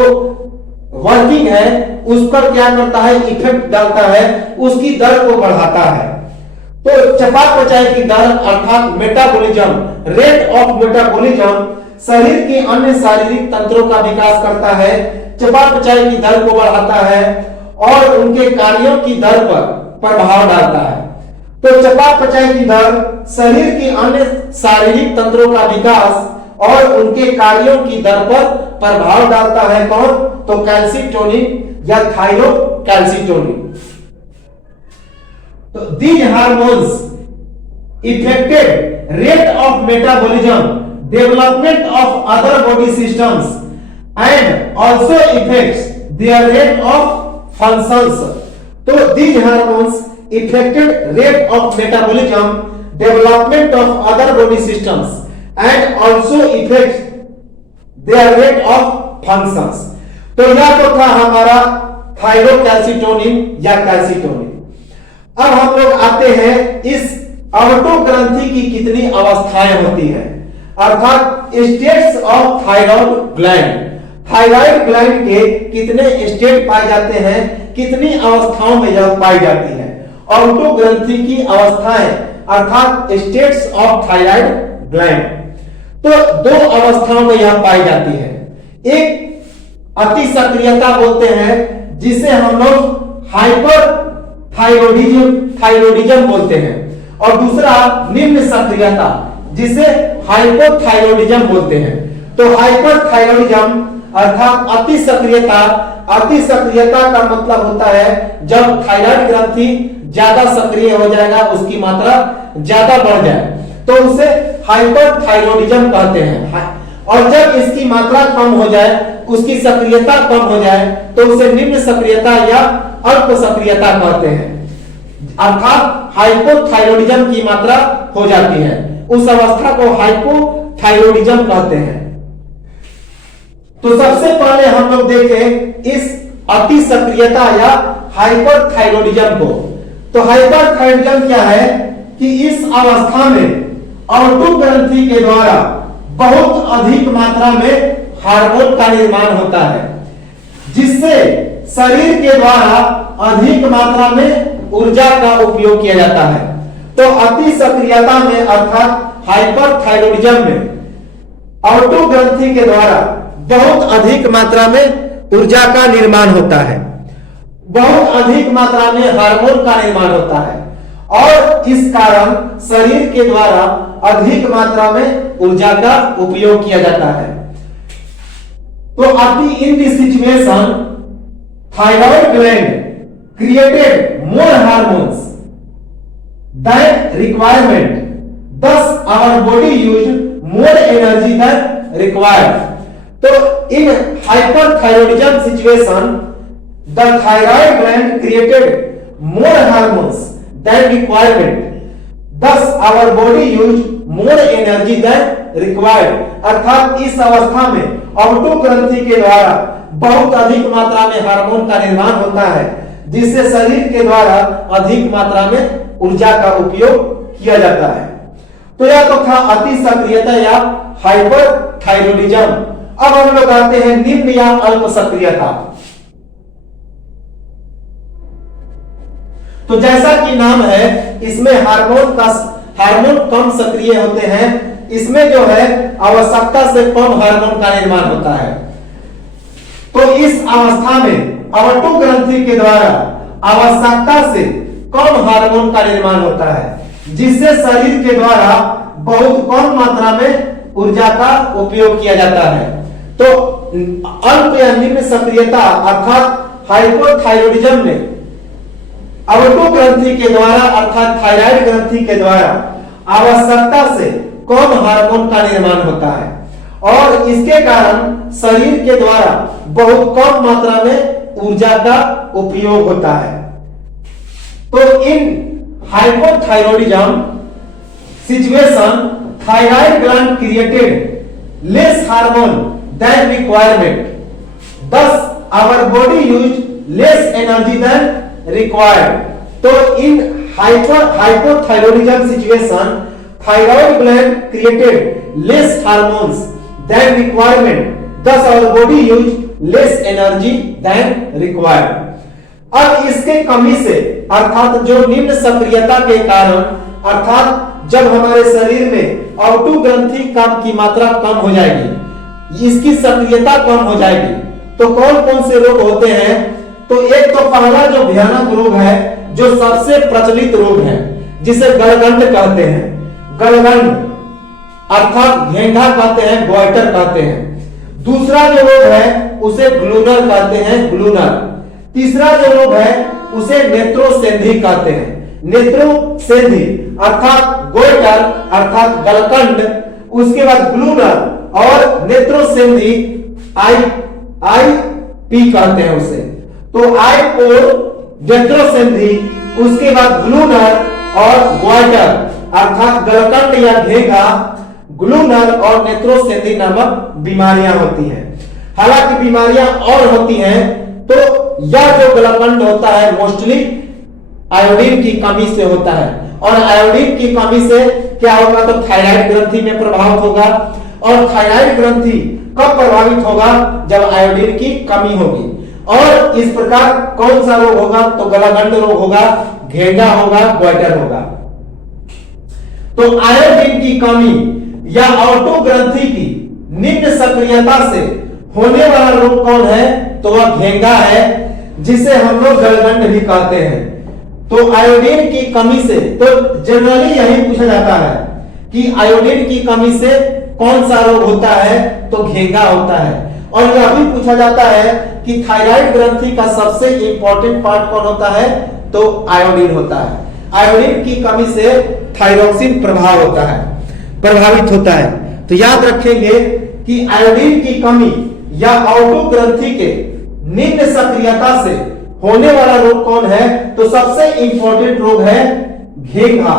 वर्किंग है उस पर क्या करता है, इफेक्ट डालता है, उसकी दर को बढ़ाता है। तो चयापचय की दर अर्थात मेटाबॉलिज्म, रेट ऑफ मेटाबॉलिज्म शरीर के अन्य शारीरिक तंत्रों का विकास करता है, चयापचय की दर को बढ़ाता है और उनके कार्यों की दर पर प्रभाव डालता है। तो चयापचय की दर शरीर की अन्य शारीरिक तंत्रों का विकास और उनके कार्यों की दर पर प्रभाव डालता है कौन, तो कैल्सिटोनिन या थायरोकैल्सिटोनिन। तो these hormones affected rate of metabolism, development of other body systems and also affects their rate of functions. तो these hormones affected rate of metabolism, development of other body systems and also affects their rate of functions. तो यह तो था हमारा थायरोकैल्सिटोनिन या कैल्सिटोनिन। अब हम लोग आते हैं इस ऑटो ग्रंथि की कितनी अवस्थाएं होती हैं, अर्थात states of thyroid gland. Thyroid gland के कितने स्टेट पाए जाते हैं, कितनी अवस्थाओं में यह पाई जाती है। ऑटो ग्रंथि की अवस्थाएं अर्थात स्टेट्स ऑफ थायराइड ग्लैंड, तो दो अवस्थाओं में यह पाई जाती है। एक अति सक्रियता बोलते हैं जिसे हम लोग हाइपर थायरोडिज्म बोलते हैं, और दूसरा निम्न सक्रियता जिसे हाइपोथायरोडिज्म बोलते हैं। तो हाइपरथायरोडिज्म अर्थात अति सक्रियता, अति सक्रियता का मतलब होता है जब थायराइड ग्रंथि ज्यादा सक्रिय हो जाएगा, उसकी मात्रा ज्यादा बढ़ जाए तो उसे हाइपरथायरोडिज्म कहते हैं। और जब इसकी मात्रा कम हो जाए, उसकी सक्रियता कम हो जाए तो उसे निम्न सक्रियता या अल्प सक्रियता कहते हैं, अर्थात हाइपोथायरोडिज्म की मात्रा हो जाती है, उस अवस्था को हाइपोथायरोडिज्म कहते हैं। तो सबसे पहले हम लोग देखें इस अति सक्रियता या हाइपरथायरोडिज्म को। तो हाइपरथायरोडिज्म क्या है कि इस अवस्था में ऑटो ग्रंथि के द्वारा बहुत अधिक मात्रा में हार्मोन का निर्माण होता है, जिससे शरीर के द्वारा अधिक मात्रा में ऊर्जा का उपयोग किया जाता है। तो अति सक्रियता में अर्थात हाइपरथायरोडिज्म में ऑटो ग्रंथि के द्वारा बहुत अधिक मात्रा में ऊर्जा का निर्माण होता है, बहुत अधिक मात्रा में हार्मोन का निर्माण होता है और इस कारण शरीर के द्वारा अधिक मात्रा में ऊर्जा का उपयोग किया जाता है। तो अभी in this situation thyroid gland created more hormones than requirement, thus our body used more energy than required. तो in hyperthyroidism situation the thyroid gland created more hormones than requirement, thus our body used more energy than required. अर्थात इस अवस्था में ऑटो ग्रंथि के द्वारा बहुत अधिक मात्रा में हार्मोन का निर्माण होता है जिससे शरीर के द्वारा अधिक मात्रा में ऊर्जा का उपयोग किया जाता है। तो यह तो था अति सक्रियता या हाइपरथायरॉयडिज्म। अब हम लोग आते हैं निम्न या अल्प सक्रियता। तो जैसा कि नाम है इसमें हार्मोन कम सक्रिय होते हैं, इसमें जो है आवश्यकता से कम हार्मोन का निर्माण होता है। तो इस अवस्था में ऑटो ग्रंथि के द्वारा आवश्यकता से कम हार्मोन का निर्माण होता है जिससे शरीर के द्वारा बहुत कम मात्रा में ऊर्जा का उपयोग किया जाता है। तो अल्प या निम्न सक्रियता अर्थात हाइपोथायरॉयडिज्म में ऑटो ग्रंथि के द्वारा अर्थात थायराइड ग्रंथि के द्वारा आवश्यकता से कम हार्मोन का निर्माण होता है और इसके कारण शरीर के द्वारा बहुत कम मात्रा में ऊर्जा का उपयोग होता है। तो in hypothyroidism situation thyroid gland created less hormone than requirement, thus our body used less energy than required. तो इन hypothyroidism situation thyroid gland created less hormones than requirement, thus our body used less energy than required. अब इसके कमी से अर्थात जो निम्न सक्रियता के कारण अर्थात जब हमारे शरीर में ऑटो ग्रंथि की मात्रा कम हो जाएगी, इसकी सक्रियता कम हो जाएगी, तो कौन कौन से रोग होते हैं? तो एक तो पहला जो भयानक रोग है, जो सबसे प्रचलित रोग है, जिसे गलगंड कहते हैं। गलगंड अर्थात घेंघा कहते हैं, ग्वाइटर कहते हैं। दूसरा जो रोग है उसे ग्लूनर कहते हैं, ग्लूनर। तीसरा जो रोग है उसे नेत्रोसेंधी कहते हैं, नेत्रोसेंधी अर्थात गोइटर अर्थात गलकंड, उसके बाद ग्लूनर और नेत्रोसेंधी आई पी कहते हैं उसे। तो आई और नेत्रोसेंधी, उसके बाद ग्लूनर और ग्वाइटर अर्थात गलकंड या घेंघा, ग्लूनर और नेत्रोसेंधी नामक बीमारियां होती हैं। हालांकि बीमारियां और होती हैं, तो यह जो गलकंड होता है मोस्टली आयोडीन की कमी से होता है और आयोडीन की कमी से क्या होगा? तो थायराइड ग्रंथि में प्रभावित होगा और थायराइड ग्रंथि कब प्रभावित होगा? जब आयोडीन की कमी होगी। और इस प्रकार कौन सा रोग होगा? तो गलगंड रोग होगा, घेंघा होगा, ग्वाइटर होगा। तो आयोडीन की कमी या ऑटो ग्रंथि की निम्न सक्रियता से होने वाला रोग कौन है? तो वह घेंघा है, जिसे हम लोग गलगंड भी कहते हैं। तो आयोडीन की कमी से, तो जनरली यही पूछा जाता है कि आयोडीन की कमी से कौन सा रोग होता है? तो घेंघा होता है। और यह भी पूछा जाता है कि थायराइड ग्रंथि का सबसे इंपॉर्टेंट पार्ट कौन होता है? तो आयोडीन होता है। आयोडीन की कमी से थायरोक्सिन प्रभावित होता है। तो याद रखेंगे कि आयोडीन की कमी या ऑटो ग्रंथि के निम्न सक्रियता से होने वाला रोग कौन है? तो सबसे इंपॉर्टेंट रोग है घेंघा,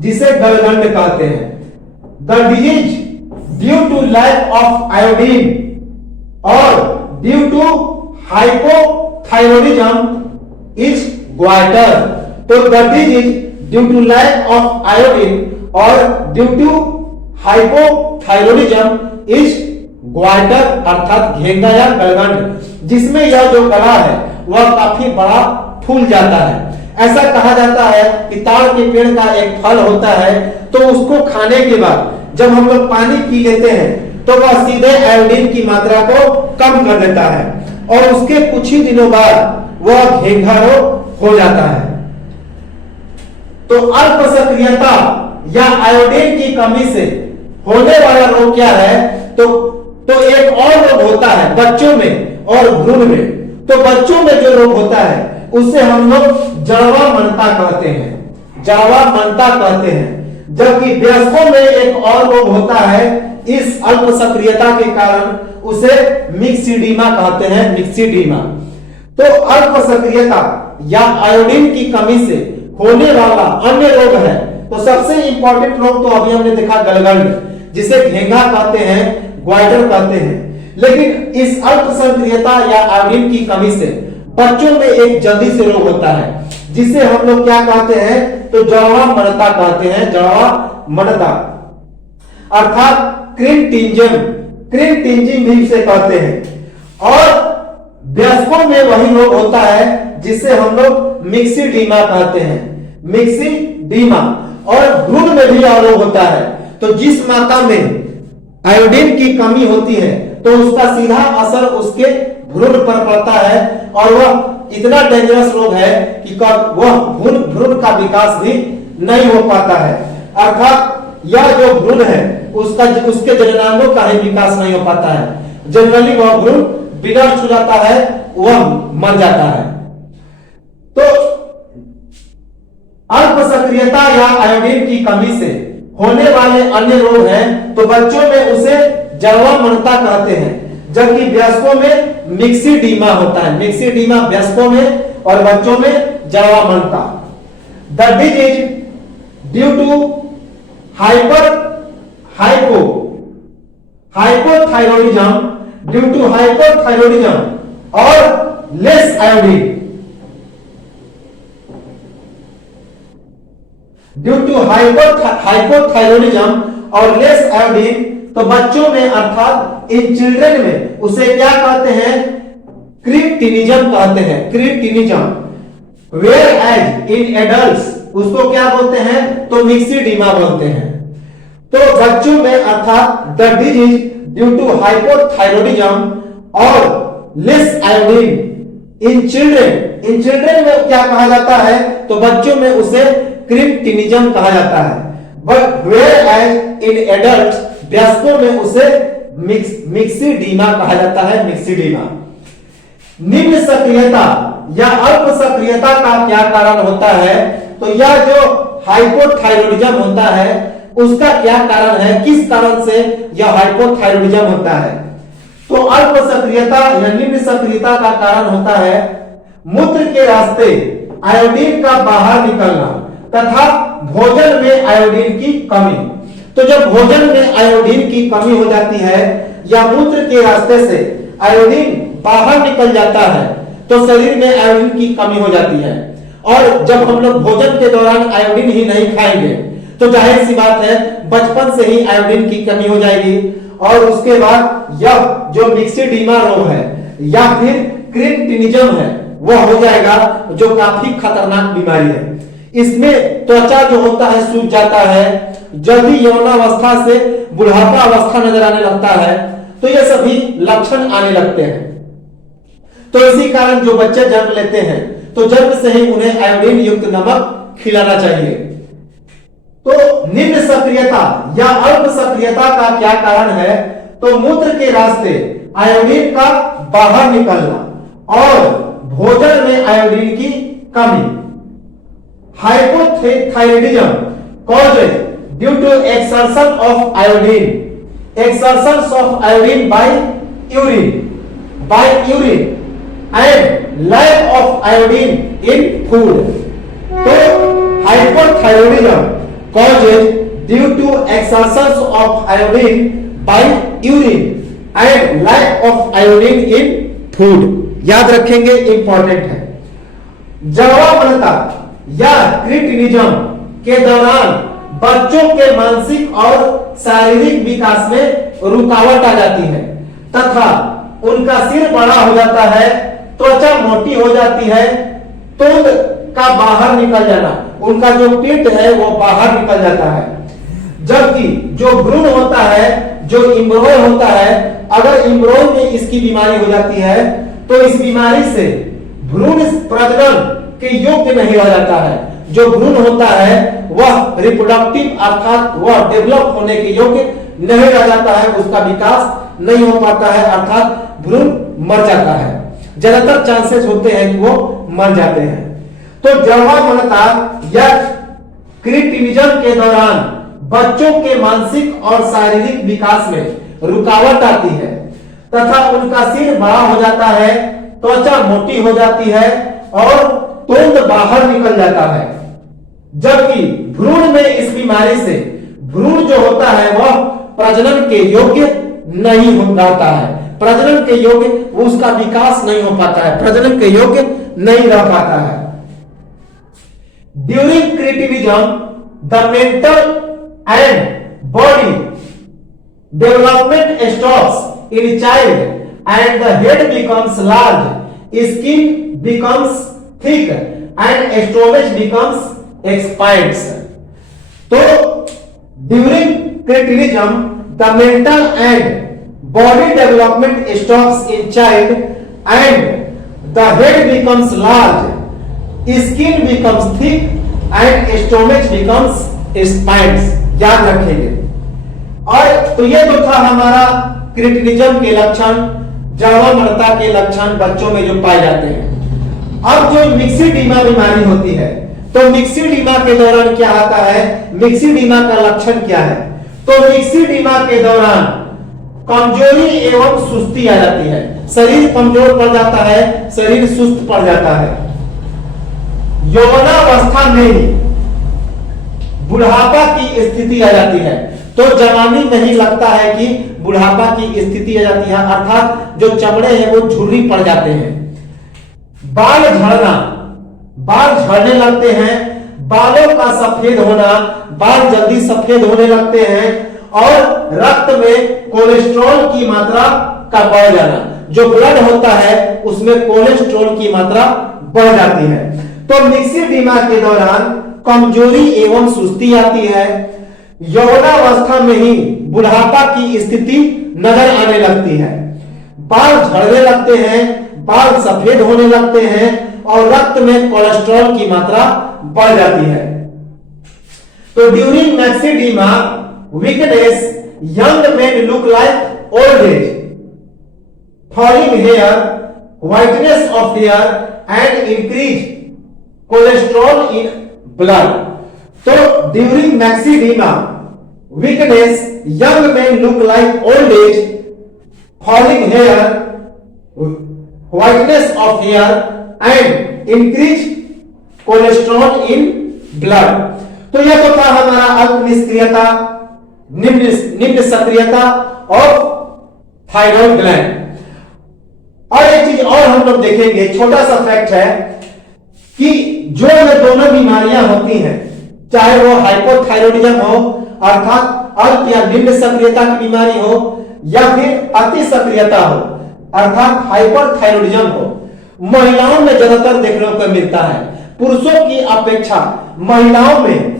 जिसे गलगंड कहते हैं। The disease due to lack of iodine और due to hypothyroidism is goitre. तो the disease due to lack of iodine और due to hypothyroidism is goitre अर्थात घेंघा या गलगंड, जिसमें यह जो गला है वह काफी बड़ा फूल जाता है। ऐसा कहा जाता है कि ताड़ के पेड़ का एक फल होता है, तो उसको खाने के बाद जब हम लोग पानी पी लेते हैं तो वह सीधे आयोडीन की मात्रा को कम कर देता है और उसके कुछ ही दिनों बाद वह घेंघा रोग हो जाता है। तो अल्प सक्रियता या आयोडीन की कमी से होने वाला रोग क्या है? तो एक और रोग होता है बच्चों में और भ्रूण में। तो बच्चों में जो रोग होता है उसे हम लोग जड़वा मनता कहते हैं, जड़वा मनता कहते हैं। जबकि वयस्कों में एक और रोग होता है इस अल्प सक्रियता के कारण, उसे मिक्सिडीमा कहते हैं, मिक्सिडीमा। तो अल्प सक्रियता या आयोडीन की कमी से होने वाला अन्य रोग है तो सबसे इंपॉर्टेंट रोग तो अभी हमने देखा गलगंड, जिसे घेंघा कहते हैं, ग्वाइडर कहते हैं। लेकिन इस अल्प सक्रियता या आयोडीन की कमी से बच्चों में एक जल्दी से रोग होता है जिसे हम लोग क्या कहते हैं? तो जड़वा मनता कहते हैं, जड़वा मनता अर्थात क्रिंटिंजिम, क्रिंटिंजिम भी इसे कहते हैं। और वयस्कों में वही रोग होता है जिसे हम लोग मिक्सिडीमा कहते हैं, मिक्सिडीमा। और भ्रूण में भी यह रोग होता है। तो जिस मात्रा में आयोडीन की कमी होती है तो उसका सीधा असर उसके भ्रूण पर पड़ता है और वह इतना डेंजरस रोग है कि वह भ्रूण का विकास भी नहीं हो पाता है। अर्थात यह जो भ्रूण है उसके जननांगों का ही विकास नहीं हो पाता है। जनरली वह भ्रूण विनष्ट हो जाता है, वह मर जाता है। तो अल्प सक्रियता या आयोडीन की कमी से होने वाले अन्य रोग हैं तो बच्चों में उसे जड़वा मनता कहते हैं, जबकि वयस्कों में मिक्सिडीमा होता है, मिक्सिडीमा वयस्कों में और बच्चों में जड़वा मनता। The disease due to hypothyroidism, due to hypothyroidism और less iodine, due to hypothyroidism और लेस आयोडीन, तो बच्चों में अर्थात इन चिल्ड्रन में उसे क्या कहते हैं? क्रिटिनिज्म कहते हैं, cretinism. Whereas in adults उसको क्या बोलते हैं? तो मिक्सिडीमा बोलते हैं। तो बच्चों में अर्थात the disease due to hypothyroidism और लेस आयोडीन इन चिल्ड्रन में क्या कहा जाता है? तो बच्चों में उसे क्रिटिनिज्म कहा जाता है। But whereas in adults वयस्कों में उसे मिक्सिडीमा कहा जाता है, मिक्सिडीमा। निम्न सक्रियता या अल्प सक्रियता का क्या कारण होता है? तो यह जो हाइपोथायरॉयडिज्म होता है उसका क्या कारण है? किस कारण से यह हाइपोथायरॉयडिज्म होता है? तो अल्प सक्रियता या निम्न सक्रियता का कारण होता है मूत्र के रास्ते आयोडीन का बाहर निकलना तथा भोजन में आयोडीन की कमी। तो जब भोजन में आयोडीन की कमी हो जाती है या मूत्र के रास्ते से आयोडीन बाहर निकल जाता है तो शरीर में आयोडीन की कमी हो जाती है। और जब हम लोग भोजन के दौरान आयोडीन ही नहीं खाएंगे तो जाहिर सी बात है बचपन से ही आयोडीन की कमी हो जाएगी और उसके बाद यह जो मिक्सिडीमा रोग है या फिर क्रिटिनिज्म है वह हो जाएगा, जो काफी खतरनाक बीमारी है। इसमें त्वचा जो होता है सूख जाता है, जल्दी यौनावस्था से बुढ़ापा अवस्था नजर आने लगता है, तो ये सभी लक्षण आने लगते हैं। तो इसी कारण जो बच्चे जन्म लेते हैं तो जन्म से ही उन्हें आयोडीन युक्त नमक खिलाना चाहिए। तो निम्न सक्रियता या अल्प सक्रियता का क्या कारण है? तो मूत्र के रास्ते आयोडीन का बाहर निकलना और भोजन में आयोडीन की कमी। Hypothyroidism causes due to exertion of iodine by urine and lack of iodine in food. तो hypothyroidism causes due to exertion of iodine by urine and lack of iodine in food. याद रखेंगे, इंपॉर्टेंट है। जड़वा मनता या क्रिटिनिज्म के दौरान बच्चों के मानसिक और शारीरिक विकास में रुकावट आ जाती है तथा उनका सिर बड़ा हो जाता है, त्वचा मोटी हो जाती है, तोंद का बाहर निकल जाना, उनका जो पेट है वो बाहर निकल जाता है। जबकि जो भ्रूण होता है जो एम्ब्रॉय होता है, अगर एम्ब्रॉय में इसकी बीमारी हो जाती है तो इस बीमारी से भ्रूण प्रजनन के योग्य नहीं रह जाता है। जो भ्रूण होता है वह रिप्रोडक्टिव अर्थात वह डेवलप होने के योग्य नहीं रह जाता है, उसका विकास नहीं हो पाता है, अर्थात भ्रूण मर जाता है। ज्यादातर चांसेस होते हैं कि वो मर जाते हैं। तो जन्मांतरता या क्रिटिनिज्म के दौरान बच्चों के मानसिक और शारीरिक विकास में रुकावट आती है तथा उनका सिर बड़ा हो जाता है, त्वचा मोटी हो जाती है और तोंद बाहर निकल जाता है। जबकि भ्रूण में इस बीमारी से भ्रूण जो होता है वह प्रजनन के योग्य नहीं हो पाता है, प्रजनन के योग्य उसका विकास नहीं हो पाता है, प्रजनन के योग्य नहीं रह पाता है। During cretinism the mental and body development stops in child and the head becomes large, skin becomes thick and stomach becomes expands. तो during cretinism the mental and body development stops in child and the head becomes large, skin becomes thick and stomach becomes spines। याद रखेंगे। और तो ये तो था हमारा क्रिटिनिज्म के लक्षण, जन्मांतरता के लक्षण बच्चों में जो पाए जाते हैं। अब जो मिक्सिडीमा बीमारी होती है, तो मिक्सिडीमा के दौरान क्या आता है, मिक्सिडीमा का लक्षण क्या है? तो मिक्सिडीमा के दौरान कमजोरी एवं सुस्ती आ जाती है, शरीर कमजोर पड़ जाता है, शरीर सुस्त पड़ जाता है। यौवनावस्था में बुढ़ापा की स्थिति आ जाती है, तो जवानी में ही लगता है कि बुढ़ापा की स्थिति आ जाती है, अर्थात जो चमड़े हैं वो झुर्री पड़ जाते हैं। बाल झड़ना, बाल झड़ने लगते हैं, बालों का सफेद होना, बाल जल्दी सफेद होने लगते हैं और रक्त में कोलेस्ट्रॉल की मात्रा का बढ़ जाना, जो ब्लड होता है उसमें कोलेस्ट्रॉल की मात्रा बढ़ जाती है। तो मिक्सिडीमा के दौरान कमजोरी एवं सुस्ती आती है, यौवनावस्था में ही बुढ़ापा की स्थिति नजर आने लगती है, बाल झड़ने लगते हैं, बाल सफेद होने लगते हैं और रक्त में कोलेस्ट्रॉल की मात्रा बढ़ जाती है। तो during मिक्सिडीमा weakness, young men look like old age, falling hair, whiteness of hair and increased cholesterol in blood। तो during मिक्सिडीमा weakness, young men look like old age, falling hair, whiteness of hair and increased cholesterol in blood। तो यह तो था हमारा अल्प निष्क्रियता, निम्न सक्रियता और थायराइड ग्लैंड। और एक चीज और हम लोग देखेंगे, छोटा सा फैक्ट है कि जो ये दोनों बीमारियां होती हैं, चाहे वो हाइपोथायरॉयडिज्म हो अर्थात अल्प या निम्न सक्रियता की बीमारी हो या फिर अति सक्रियता हो अर्थात हाइपरथायरॉयडिज्म हो, महिलाओं में ज्यादातर देखने को मिलता है। पुरुषों की अपेक्षा महिलाओं में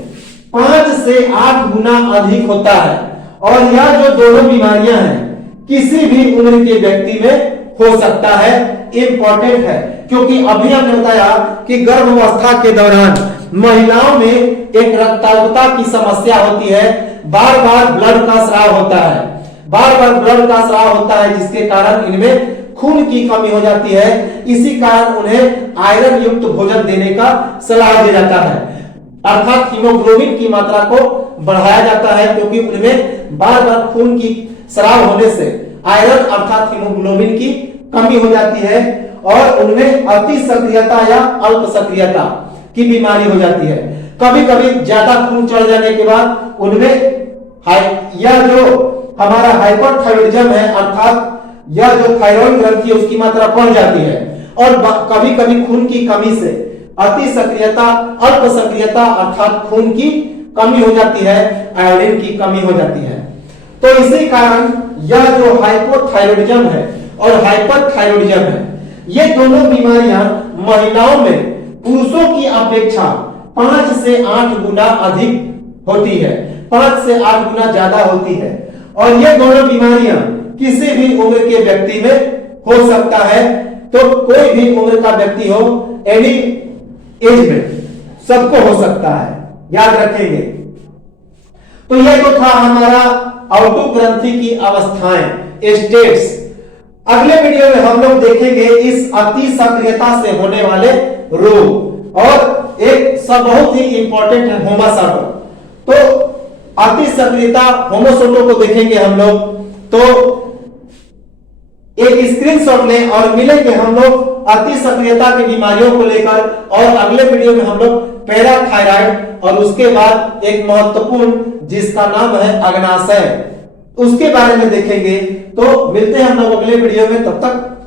5 से 8 गुना अधिक होता है। और यह जो दोनों बीमारियां हैं किसी भी उम्र के व्यक्ति में हो सकता है, इंपॉर्टेंट है, क्योंकि अभी हमने बताया कि गर्भावस्था के दौरान महिलाओं में एक रक्ताल्पता की समस्या होती है, बार बार ब्लड का स्राव होता है, बार बार ब्लड का स्राव होता है, जिसके कारण इनमें खून की कमी हो जाती है। इसी कारण उन्हें आयरन युक्त भोजन देने का सलाह दिया जाता है, अर्थात हीमोग्लोबिन की मात्रा को बढ़ाया जाता है, क्योंकि उनमें बार बार खून की स्राव होने से आयरन अर्थात हीमोग्लोबिन की कमी हो जाती है और उनमें अति सक्रियता या अल्प सक्रियता की बीमारी हो जाती है। कभी कभी ज्यादा खून चढ़ जाने के बाद उनमें यह जो हमारा हाइपरथायरॉयडिज्म है अर्थात यह जो थायराइड ग्रंथि है उसकी मात्रा बढ़ जाती है और कभी कभी खून की कमी से अति सक्रियता, अल्प सक्रियता अर्थात खून की कमी हो जाती है, आयोडीन की कमी हो जाती है। तो इसी कारण यह जो हाइपोथायरॉयडिज्म है और हाइपरथायरॉयडिज्म है, ये दोनों बीमारियां महिलाओं में पुरुषों की अपेक्षा 5 से 8 गुना अधिक होती है, 5 से 8 गुना ज्यादा होती है। और ये दोनों बीमारियां किसी भी उम्र के व्यक्ति में हो सकता है। तो कोई भी उम्र का व्यक्ति हो, एनी एज में सबको हो सकता है, याद रखेंगे। तो यह तो था हमारा आउटो ग्रंथि की अवस्थाएं, स्टेट्स। अगले वीडियो में हम लोग देखेंगे इस अति सक्रियता से होने वाले रोग, और एक सब बहुत ही इंपॉर्टेंट है होमासाटो। तो अति सक्रियता होमोसाटो को देखेंगे हम लोग। तो एक स्क्रीनशॉट लें और मिलेंगे हम लोग अति सक्रियता की बीमारियों को लेकर, और अगले वीडियो में हम लोग पैराथायराइड और उसके बाद एक महत्वपूर्ण जिसका नाम है अग्नाशय, उसके बारे में देखेंगे। तो मिलते हैं हम लोग अगले वीडियो में, तब तक